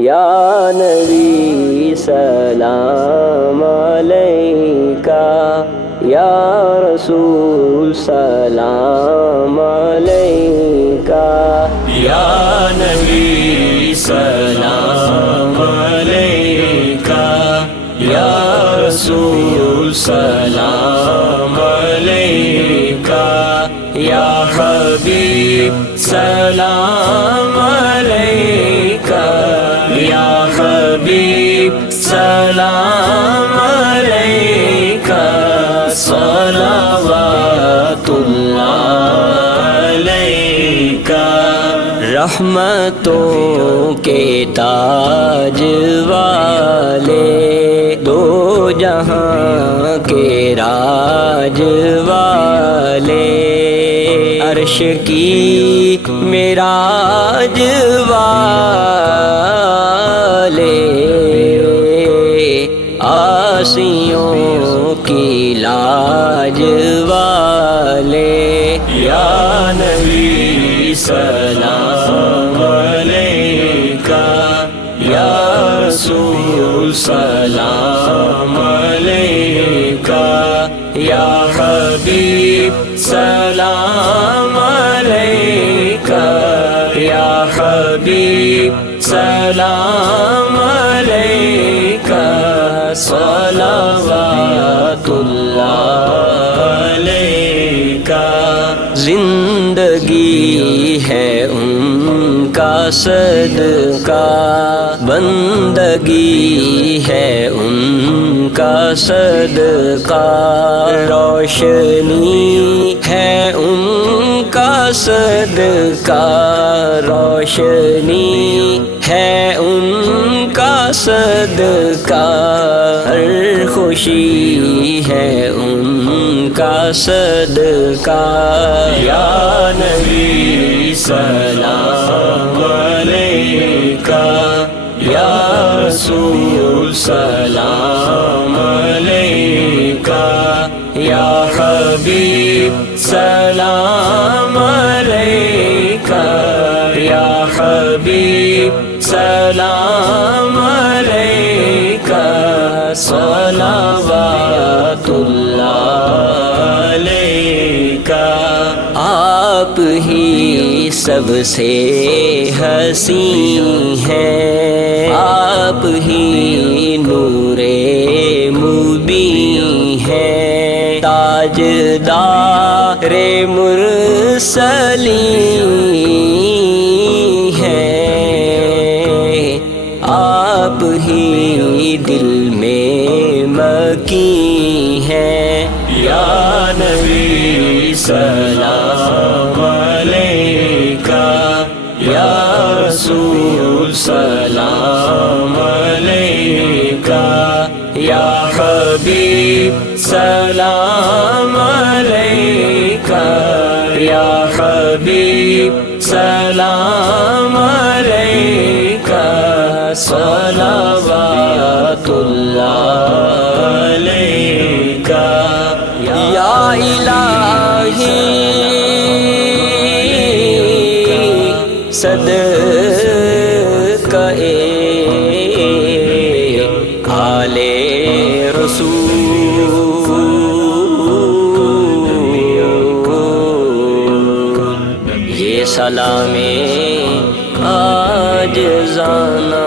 یا نبی سلام علیکہ، یا رسول سلام علیکہ، یا نبی سلام علیکہ، یا رسول سلام علیکہ، یا حبیب سلام علیکہ، یا حبیب سلام علیکہ، صلوات اللہ علیکہ۔ رحمتوں کے تاج والے، دو جہاں کے راج والے، عرش کی معراج والے، آسیوں کی لاج والے، یا نبی سلام علیکہ، یا رسول سلام علیکہ، یا حبیب سلام علیکہ، یا حبیب سلام علیکہ، صلوات اللہ علیکہ۔ زندگی ہے ان کا صدقہ، بندگی ہے ان کا صدقہ، روشنی ہے ان کا صدقہ، روشنی ہے ان کا صدقہ، ہر خوشی ہے ان کا صدقہ، یا نبی سلام علیکہ، یا رسول سلام علیکہ، یا حبیب سلام علیکہ، یا حبیب سلام علیکہ، صلوات اللہ علیکہ۔ آپ ہی سب سے حسین ہیں، آپ ہی نور مبین ہیں، تاجدار مرسلین ہیں، آپ ہی دل میں مکین ہیں، یا نبی سلام علیکہ، یا رسول سلام علیکہ، یا حبیب سلام علیکہ، یا حبیب سلام علیکہ، صلوات اللہ علیکہ۔ یا الہی صدقہ آل رسول، یہ سلام عاجزانہ